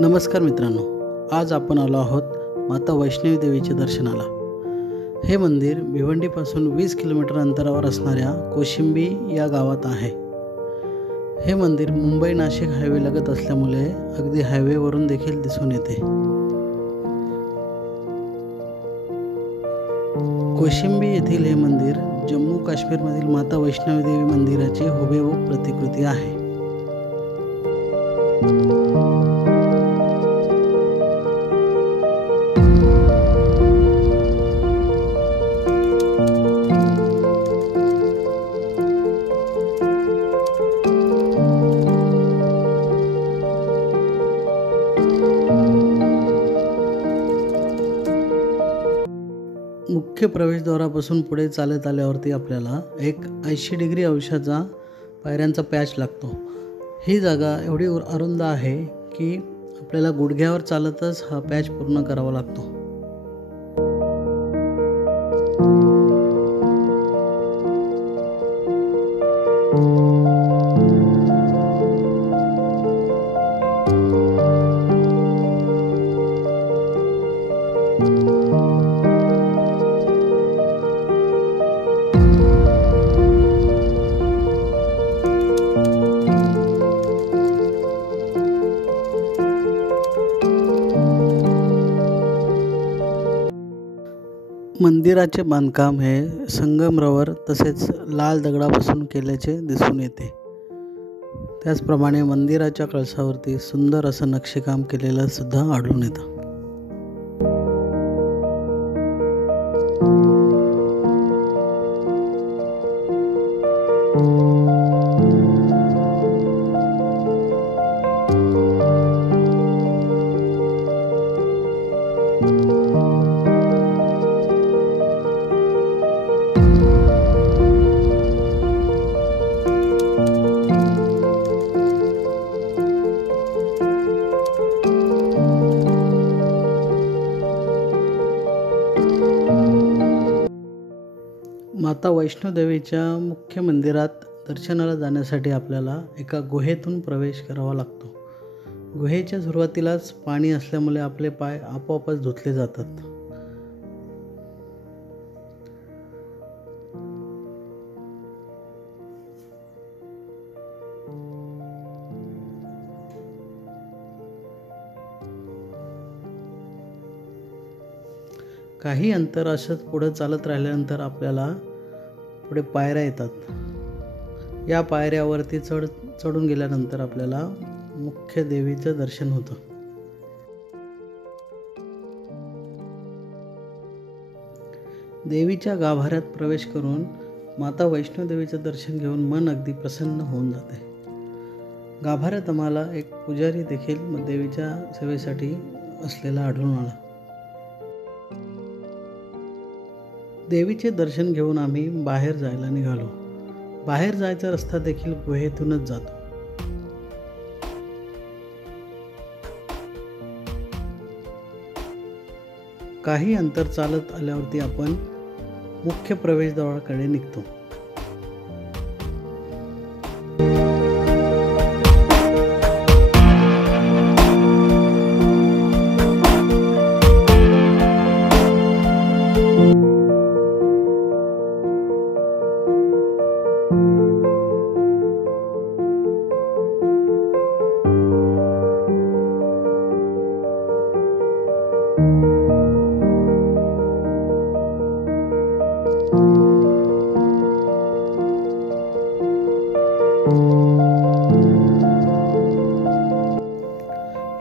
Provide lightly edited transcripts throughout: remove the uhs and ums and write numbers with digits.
नमस्कार मित्रांनो, आज आपण आलो आहोत माता वैष्णवी देवीच्या दर्शनाला। हे मंदिर भिवंडीपासून 20 किलोमीटर अंतरावर असणाऱ्या कोशिंबी या गावात आहे। हे मंदिर मुंबई नाशिक हायवे लगत असल्यामुळे अगदी हायवेवरून देखील दिसून येते। कोशिंबी येथील हे मंदिर जम्मू काश्मीरमधील माता वैष्णवी देवी मंदिराची हुबेहूब प्रतिकृती आहे। मुख्य प्रवेशद्वारापासून पुढे चालत आल्यावरती आपल्याला एक 80 डिग्री अंशाचा पायऱ्यांचा पॅच लागतो। ही जागा एवढी अरुंद आहे की आपल्याला गुडघ्यावर चालतच हा पॅच पूर्ण करावा लागतो। मंदिराचे बांधकाम हे संगमरवर तसेच लाल दगडापासून केल्याचे दिसून येते। त्याचप्रमाणे मंदिराच्या कळसावरती सुंदर असं नक्षीकाम केलेलं सुद्धा आढळून येतं। माता वैष्णोदेवीच्या मुख्य मंदिरात दर्शनाला जाण्यासाठी आपल्याला एका गुहेतून प्रवेश करावा लागतो। गुहेच्या सुरुवातीलाच पाणी असल्यामुळे आपले पाय आपोआपच धुतले जातात। काही अंतर असंच पुढे चालत राहिल्यानंतर आपल्याला पुढे पायऱ्या येतात। या पायऱ्यावरती चढून गेल्यानंतर आपल्याला मुख्य देवीचं दर्शन होतं। देवीच्या गाभाऱ्यात प्रवेश करून माता वैष्णोदेवीचं दर्शन घेऊन मन अगदी प्रसन्न होऊन जाते। गाभाऱ्यात आम्हाला एक पुजारी देखील देवीच्या सेवेसाठी असलेला आढळून आला। देवीचे दर्शन घेऊन आम्ही बाहेर जायला निघालो। बाहेर जायचा रस्ता देखील गुहेतूनच जातो। काही अंतर चालत आल्यावरती आपण मुख्य प्रवेशद्वाराकडे निघतो।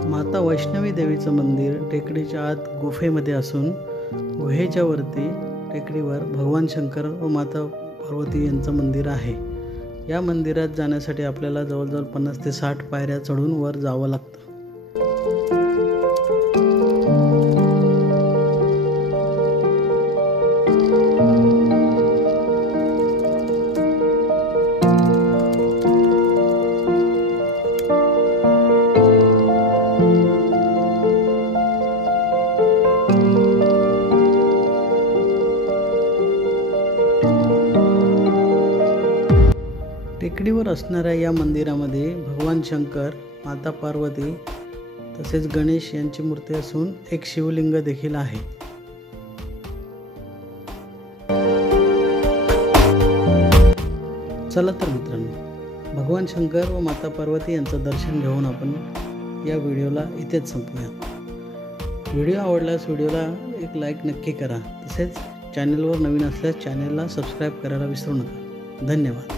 माता वैष्णवी देवीचं मंदिर टेकडीच्या आत गुफेमध्ये असून गुहेच्या वरती टेकडीवर भगवान शंकर व माता पार्वती यांचं मंदिर आहे। या मंदिरात जाण्यासाठी आपल्याला जवळजवळ 50 ते 60 पायऱ्या चढून वर जावं लागतं। टेकडीवर असणाऱ्या या मंदिरामध्ये भगवान शंकर, माता पार्वती तसेच गणेश यांची मूर्ती असून एक शिवलिंग देखील आहे. चला तर मित्रांनो, भगवान शंकर व माता पार्वती यांचं दर्शन घेऊन आपण या व्हिडिओला इथेच संपूया. व्हिडिओ आवडल्यास व्हिडिओला एक लाईक नक्की करा. तसेच चॅनलवर नवीन असल्यास चॅनलला सबस्क्राईब करायला विसरू नका. धन्यवाद.